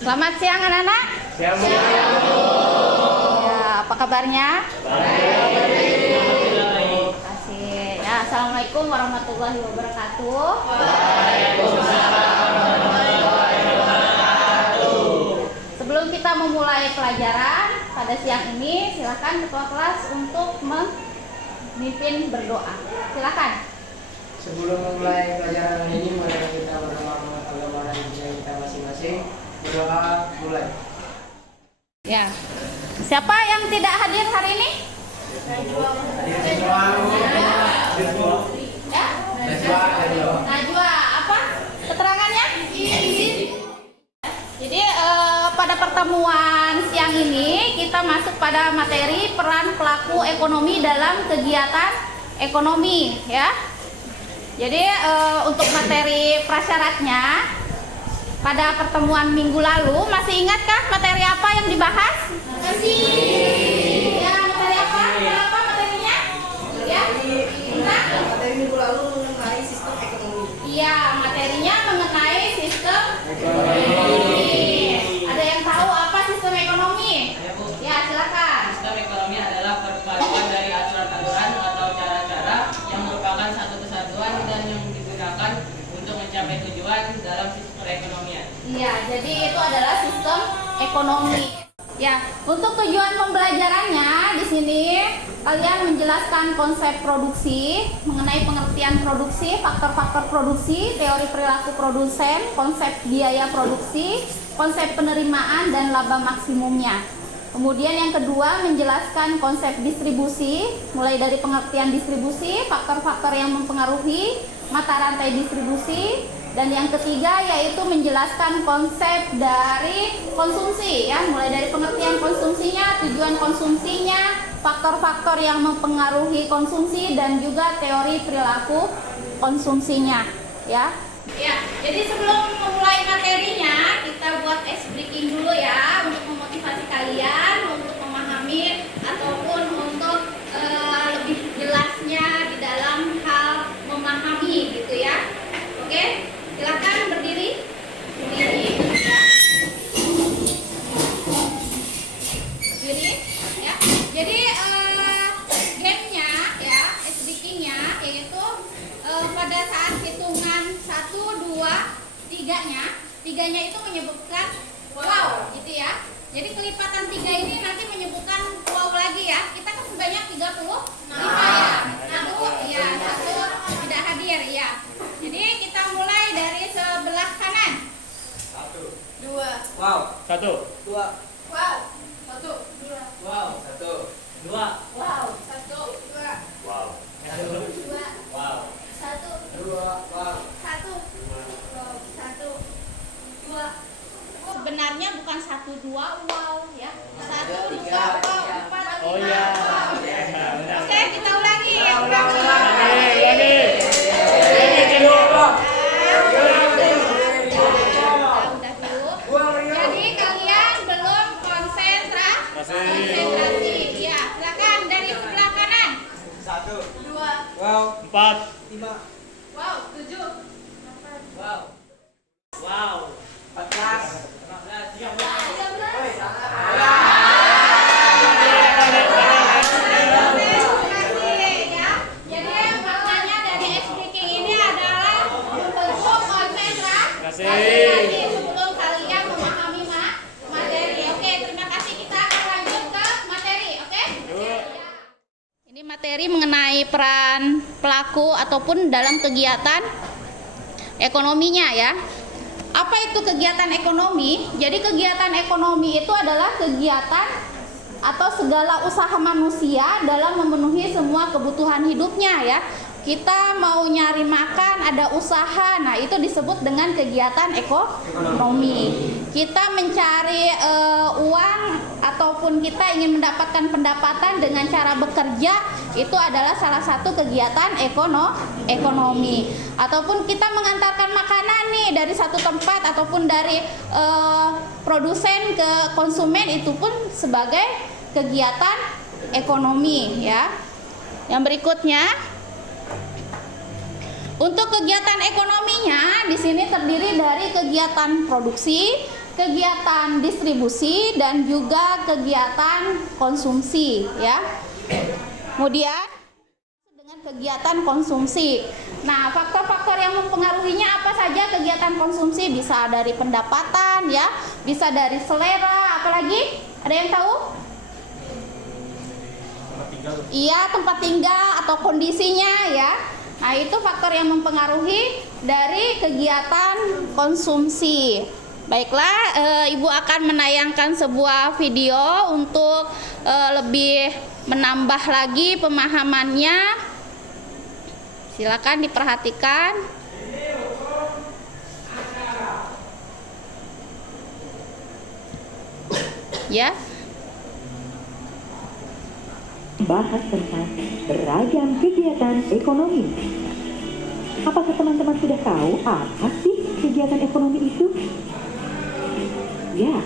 Selamat siang anak-anak. Siang. Ya, apa kabarnya? Baik. Terima kasih. Ya, assalamualaikum warahmatullahi wabarakatuh. Sebelum kita memulai pelajaran pada siang ini, silakan ketua kelas untuk memimpin berdoa. Silakan. Sebelum memulai pelajaran ini, mari kita berdoa agama dan budaya kita masing-masing. Berdoa mulai. Ya. Siapa yang tidak hadir hari ini? Ya? Najwa, apa keterangannya? Jadi pada pertemuan siang ini kita masuk pada materi peran pelaku ekonomi dalam kegiatan ekonomi, ya. Jadi untuk materi prasyaratnya pada pertemuan minggu lalu masih ingatkah materi apa yang dibahas? Masih. Ya, materi apa? Apa materinya? Ya. Materi minggu lalu mengenai sistem ekonomi. Iya, materinya mengenai sistem ekonomi. Ada yang tahu apa sistem ekonomi? Ya, Bu. Ya, silakan. Sistem ekonomi adalah perpaduan dari aturan-aturan atau cara-cara yang merupakan satu kesatuan dan yang digunakan untuk mencapai tujuan dalam sistem perekonomian. Iya, jadi itu adalah sistem ekonomi. Ya, untuk tujuan pembelajarannya di sini kalian menjelaskan konsep produksi, mengenai pengertian produksi, faktor-faktor produksi, teori perilaku produsen, konsep biaya produksi, konsep penerimaan dan laba maksimumnya. Kemudian yang kedua menjelaskan konsep distribusi, mulai dari pengertian distribusi, faktor-faktor yang mempengaruhi mata rantai distribusi, dan yang ketiga yaitu menjelaskan konsep dari konsumsi, ya, mulai dari pengertian konsumsinya, tujuan konsumsinya, faktor-faktor yang mempengaruhi konsumsi, dan juga teori perilaku konsumsinya, ya. Ya, jadi sebelum memulai materinya kita buat ice breaking dulu ya, untuk memotivasi kalian untuk memahami ataupun untuk lebih jelasnya di dalam hal memahami gitu ya. Oke, silakan berdiri. Berdiri ya. Berdiri ya. Jadi gamenya ya, ice breaking-nya yaitu pada saat hitungan 1, 2, 3-nya itu menyebutkan wow gitu ya. Jadi kelipatan 3 ini nanti menyebutkan wow lagi ya. Kita kan sebanyak 35 ya. Satu tidak hadir ya. Jadi kita mulai dari sebelah kanan. 1, 2, Wow. 1, 2, wow, 1, 2, Wow. 1, 2, Wow. 1, 2, wow. 2, wow. 1, 2, wow. 1, 2. Sebenarnya bukan 1, 2 wow ya. 1, 2 wow, 4, 5 Oh iya. wow. Benar. Oke, kita ulangi ya. Ulangi. Udah dulu. Jadi kalian belum konsentrasi. Ya, silakan dari sebelah kanan. 1, 2, Wow. 4, 5, Wow, 7. Wow. Wow. 14. 15. Jadi maknanya dari ice breaking ini adalah untuk konsentrasi sebelum kalian memahami materi. Oke, terima kasih. Kita akan lanjut ke materi. Oke? Ini materi mengenai peran pelaku ataupun dalam kegiatan ekonominya ya. Apa itu kegiatan ekonomi? Jadi kegiatan ekonomi itu adalah kegiatan atau segala usaha manusia dalam memenuhi semua kebutuhan hidupnya ya. Kita mau nyari makan, ada usaha, nah itu disebut dengan kegiatan ekonomi. Kita mencari uang ataupun kita ingin mendapatkan pendapatan dengan cara bekerja, itu adalah salah satu kegiatan ekonomi. Ataupun kita mengantarkan makanan nih dari satu tempat ataupun dari produsen ke konsumen, itu pun sebagai kegiatan ekonomi ya. Yang berikutnya, untuk kegiatan ekonominya di sini terdiri dari kegiatan produksi, kegiatan distribusi dan juga kegiatan konsumsi ya. Kemudian dengan kegiatan konsumsi. Nah, faktor-faktor yang mempengaruhinya apa saja kegiatan konsumsi? Bisa dari pendapatan ya, bisa dari selera, apalagi? Ada yang tahu? Iya, tempat tinggal atau kondisinya ya. Nah, itu faktor yang mempengaruhi dari kegiatan konsumsi. Baiklah, Ibu akan menayangkan sebuah video untuk lebih menambah lagi pemahamannya. Silakan diperhatikan. Ya. Bahas tentang beragam kegiatan ekonomi. Apakah teman-teman sudah tahu apa sih kegiatan ekonomi itu? Ya,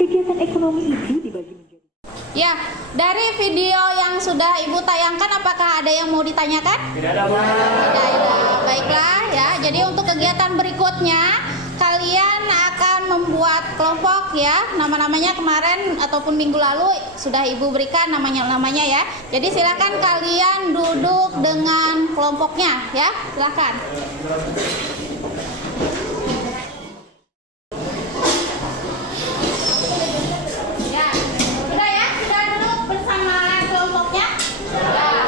kegiatan ekonomi itu dibagi menjadi... Ya, dari video yang sudah Ibu tayangkan, apakah ada yang mau ditanyakan? Tidak ada, Bu. Tidak ada. Baiklah ya. Jadi untuk kegiatan berikutnya, kalian akan membuat kelompok ya. Nama-namanya kemarin ataupun minggu lalu sudah Ibu berikan namanya ya. Jadi silakan kalian duduk dengan kelompoknya ya. Silakan. Ya, sudah ya, sudah duduk bersama kelompoknya. Ya.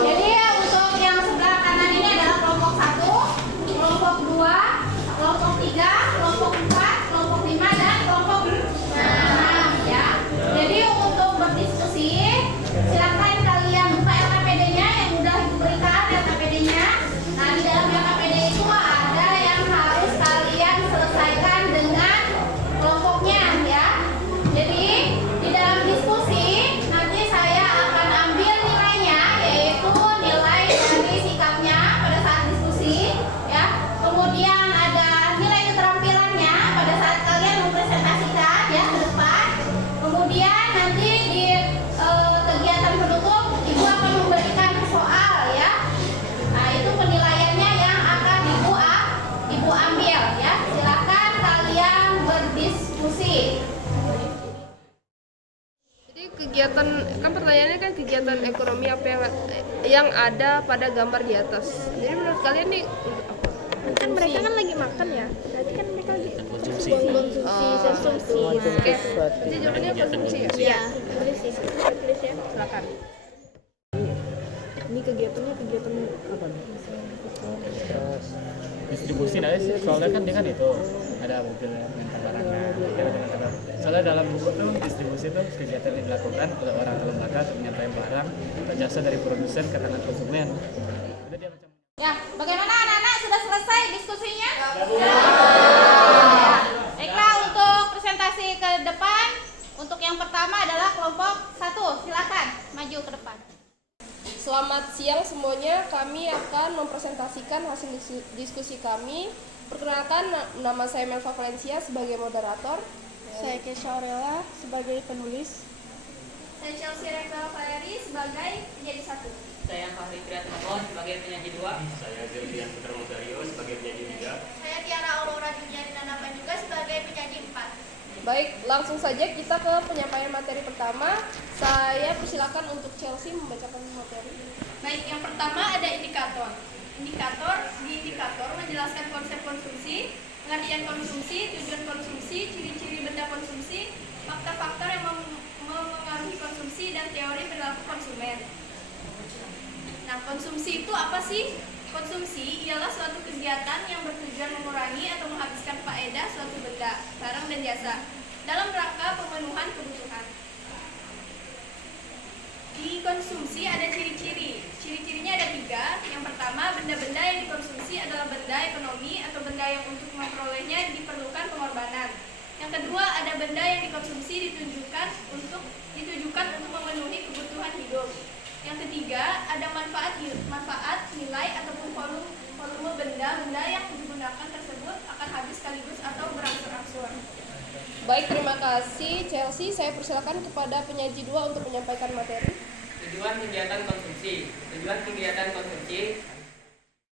Jadi ya, untuk yang sebelah kanan ini adalah kelompok 1, kelompok 2, kelompok 3, kelompok 4, kelompok 5 dan kelompok 6 ya. Jadi untuk berdiskusi, silakan kalian buka LKPD-nya yang sudah diberikan LKPD-nya. Nah, di dalam LKPD itu ada yang harus kalian selesaikan dengan kelompoknya ya. Jadi di dalam diskusi nanti saya akan ambil nilainya, yaitu nilai dari sikapnya pada saat diskusi ya. Kemudian ada nilai keterampilannya pada saat kalian mempresentasikan ya ke depan. Kemudian nanti di kegiatan penutup Ibu akan memberikan soal ya. Nah, itu penilaiannya yang akan Ibu ambil ya. Silakan kalian berdiskusi. Jadi kegiatan, kan pertanyaannya kan kegiatan ekonomi apa yang ada pada gambar di atas. Jadi menurut kalian nih untuk apa? Kan mereka kan lagi makan ya, berarti kan mereka lagi konsumsi. Oke, jadi jawabannya konsumsi ya? Iya, tulis sih, tulis ya. Silakan. Ini kegiatannya kegiatan apa nih? Distribusi nah sih, soalnya kan dia kan itu ada mobil mengantar barangnya, soalnya dalam buku tuh distribusi tuh kegiatan yang dilakukan oleh orang atau lembaga untuk menyampaikan barang atau jasa dari produsen ke tangan konsumen. Itu dia macam. Ya, bagaimana anak-anak sudah selesai diskusinya? Ya. Baiklah, untuk presentasi ke depan, untuk yang pertama adalah kelompok 1. Silakan maju ke depan. Selamat siang semuanya, kami akan mempresentasikan hasil diskusi kami. Perkenalkan, nama saya Melva Valencia sebagai moderator. Saya Kesha Aurela sebagai penulis. Saya Chelsea Rachel Valeri sebagai penjadi 1. Saya Fahri Triatmoko sebagai penyaji 2. Saya Zelvian Putra Modario sebagai penyaji 3. Saya Tiara Aurora Juliana Nanapan juga sebagai penyaji 4. Baik, langsung saja kita ke penyampaian materi pertama. Saya persilakan untuk Chelsea membacakan materi. Baik, yang pertama ada indikator. Di indikator menjelaskan konsep konsumsi, pengertian konsumsi, tujuan konsumsi, ciri-ciri benda konsumsi, faktor-faktor yang mempengaruhi konsumsi, dan teori perilaku konsumen. Nah, konsumsi itu apa sih? Konsumsi ialah suatu kegiatan yang bertujuan mengurangi atau menghabiskan faedah suatu benda, barang, dan jasa dalam rangka pemenuhan kebutuhan. Di konsumsi ada ciri-ciri. Ciri-cirinya ada 3. Yang pertama, benda-benda yang dikonsumsi adalah benda ekonomi atau benda yang untuk memperolehnya diperlukan pengorbanan. Yang kedua, ada benda yang dikonsumsi ditujukan untuk memenuhi kebutuhan hidup. Yang ketiga, ada manfaat, nilai ataupun volume benda-benda yang digunakan tersebut akan habis sekaligus atau berangsur-angsur. Baik, terima kasih Chelsea. Saya persilakan kepada penyaji 2 untuk menyampaikan materi. Tujuan kegiatan konsumsi. Tujuan kegiatan konsumsi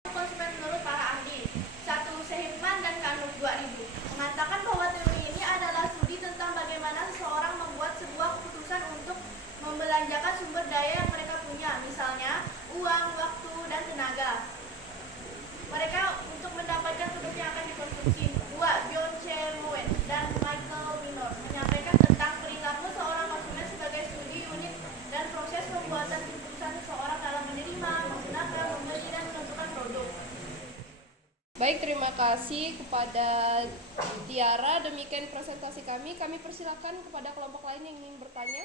Konsumen menurut para ahli. 1. Sehirman dan Kanuk 2000 mengatakan bahwa teori ini adalah kasih kepada Tiara. Demikian presentasi kami. Kami persilakan kepada kelompok lain yang ingin bertanya.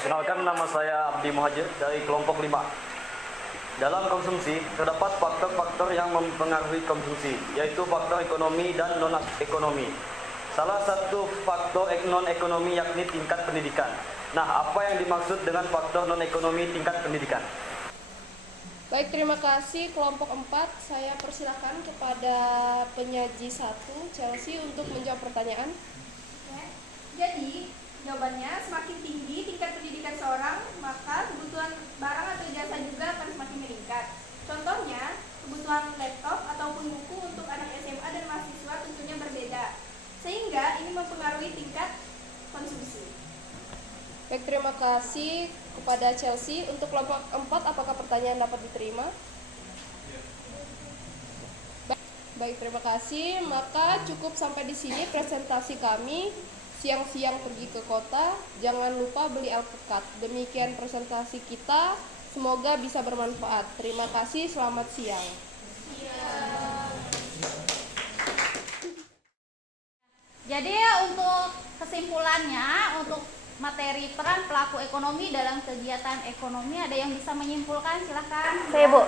Kenalkan, nama saya Abdi Muhajir dari kelompok 5. Dalam konsumsi, terdapat faktor-faktor yang mempengaruhi konsumsi, yaitu faktor ekonomi dan non-ekonomi. Salah satu faktor non-ekonomi yakni tingkat pendidikan. Nah, apa yang dimaksud dengan faktor non-ekonomi tingkat pendidikan? Baik, terima kasih. Kelompok 4, saya persilakan kepada penyaji 1, Chelsea, untuk menjawab pertanyaan. Jadi, jawabannya semakin tinggi tingkat pendidikan seorang, maka kebutuhan barang atau jasa juga akan semakin meningkat. Contohnya, kebutuhan laptop ataupun buku untuk anak SMA dan mahasiswa tentunya berbeda, sehingga ini mempengaruhi tingkat konsumsi. Baik, terima kasih kepada Chelsea. Untuk kelompok 4, apakah pertanyaan dapat diterima? Baik, terima kasih. Maka cukup sampai di sini presentasi kami. Siang-siang pergi ke kota, jangan lupa beli alpukat. Demikian presentasi kita, semoga bisa bermanfaat. Terima kasih, selamat siang. Jadi untuk kesimpulannya, untuk materi peran pelaku ekonomi dalam kegiatan ekonomi, ada yang bisa menyimpulkan? Silahkan. Saya, Bu.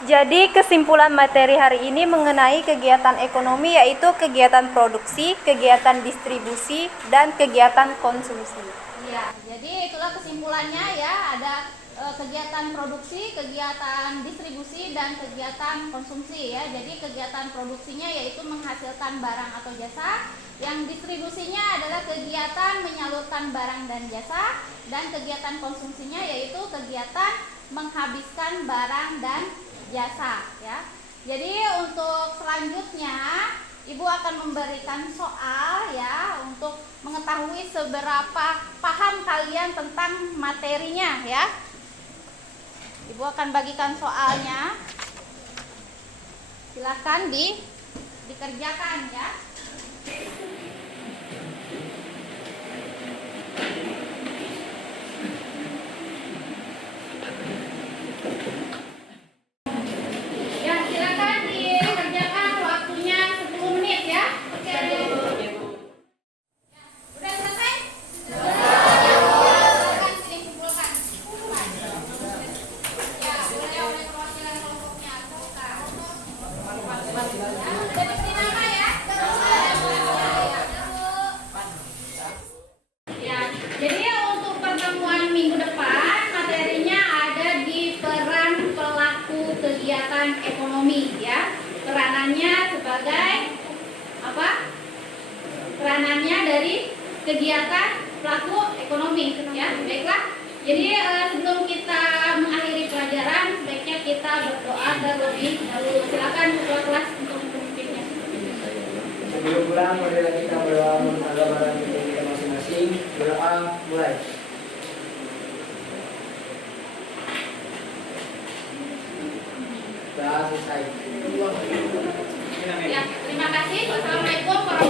Jadi kesimpulan materi hari ini mengenai kegiatan ekonomi yaitu kegiatan produksi, kegiatan distribusi, dan kegiatan konsumsi. Iya, jadi itulah kesimpulannya ya, ada kegiatan produksi, kegiatan distribusi, dan kegiatan konsumsi ya. Jadi kegiatan produksinya yaitu menghasilkan barang atau jasa, yang distribusinya adalah kegiatan menyalurkan barang dan jasa, dan kegiatan konsumsinya yaitu kegiatan menghabiskan barang dan jasa ya. Jadi untuk selanjutnya Ibu akan memberikan soal ya, untuk mengetahui seberapa paham kalian tentang materinya ya. Ibu akan bagikan soalnya. Silakan dikerjakan ya. Ya, silakan dikerjakan, waktunya 10 menit ya. Oke. Udah selesai? Silakan sini kumpulkan. Ya, boleh oleh perwakilan kelompoknya. Bukan. Ya, udah diberi nama ya. Ya, jadi untuk pertemuan minggu depan materinya ada di peran pelaku kegiatan ekonomi ya. Peranannya sebagai apa? Peranannya dari kegiatan pelaku ekonomi ya. Baiklah. Jadi sebelum kita mengakhiri pelajaran, sebaiknya kita berdoa terlebih dahulu. Silakan ketua kelas untuk memimpinnya. Sebelum pulang, marilah kita berdoa menurut agama dan kita masing-masing. Berdoa mulai. Sudah selesai. Ya, terima kasih. Wassalamualaikum warahmatullahi wabarakatuh.